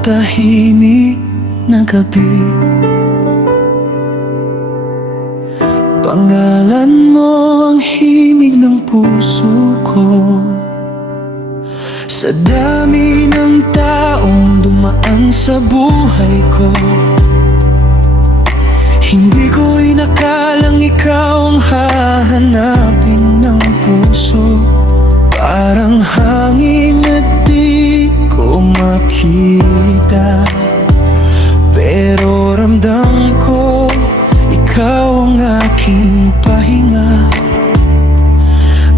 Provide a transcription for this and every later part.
tahimik na gabi. Pangalan mo ang himig ng puso ko. Sa dami ng taong dumaan sa buhay ko, hindi ko inakalang ikaw ang hahanapin ng puso. Parang hangin na di ko makita, pero ramdam ko ikaw ang aking pahinga.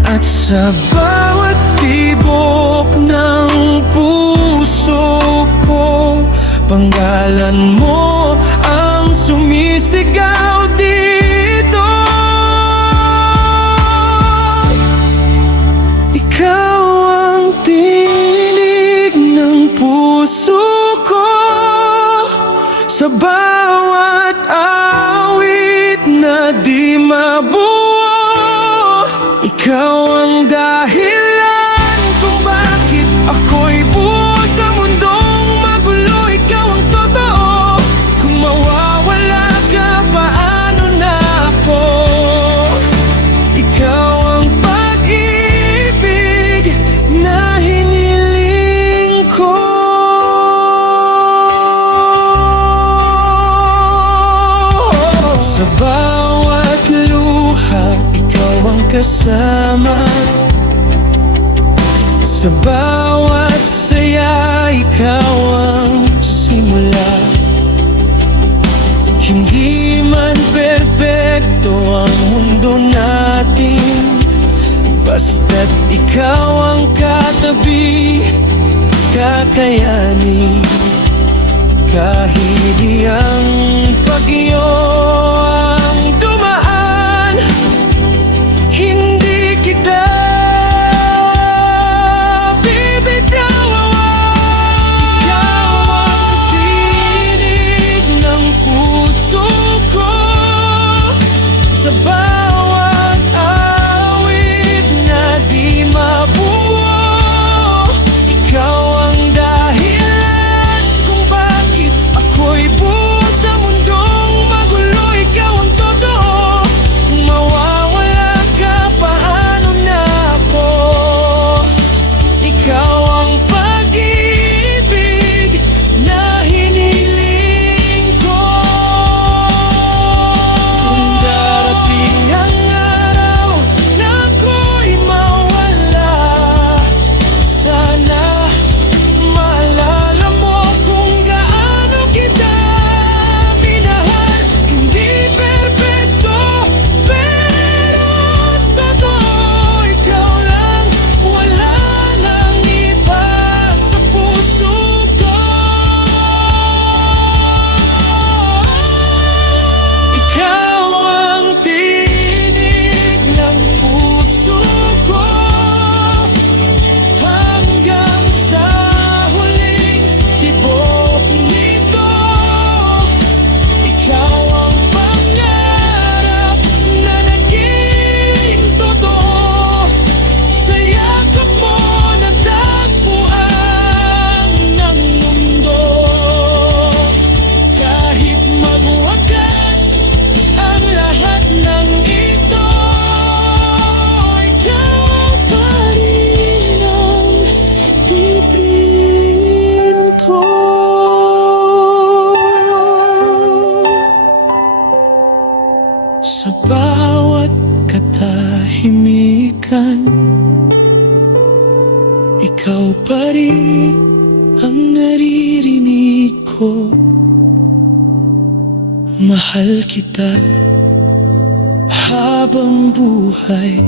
At sa bawat tibok ng puso ko, pangalan mo ang sumisigaw dito. Ikaw ang tinig ng puso ko. Sa bawat awit na di mabuo, ikaw ang dahilan kung bakit ako'y buo sa mundong magulo. Ikaw ang totoo. Kung mawawala ka, paano na ako? Ikaw ang pag-ibig na hiniling ko. Sa bawat luha, ikaw ang kasama. Sa bawat saya, ikaw ang simula. Hindi man perpekto ang mundo natin, basta't ikaw ang katabi, kakayanin. Kahit iyang pag-iyo ang dumaan, hindi kita bibitawan. Ikaw ang tinig ng puso ko. Sa bawat awit na di mabuo, ikaw ang dahilan kung bakit ako'y buo sa mundong magulo. Ikaw ang totoo. Kung mawawala ka, paano na ako? Ikaw ang pag-ibig na hiniling ko. Kung darating ang araw na ako'y mawala, sana maalala mo kung gaano kita minahal. Hindi perpekto, pero totoo. Ikaw lang, wala nang iba sa puso ko. Ikaw ang tinig ng puso ko. Hanggang sa huling tibok nito, ikaw ang pangarap na naging totoo. Sa yakap mo natagpuan ng mundo. Kahit magwakas ang lahat ng ito, ikaw pa rin ang pipiliin ko. Sa bawat katahimikan, ikaw pa rin ang naririnig ko. Mahal kita habang buhay.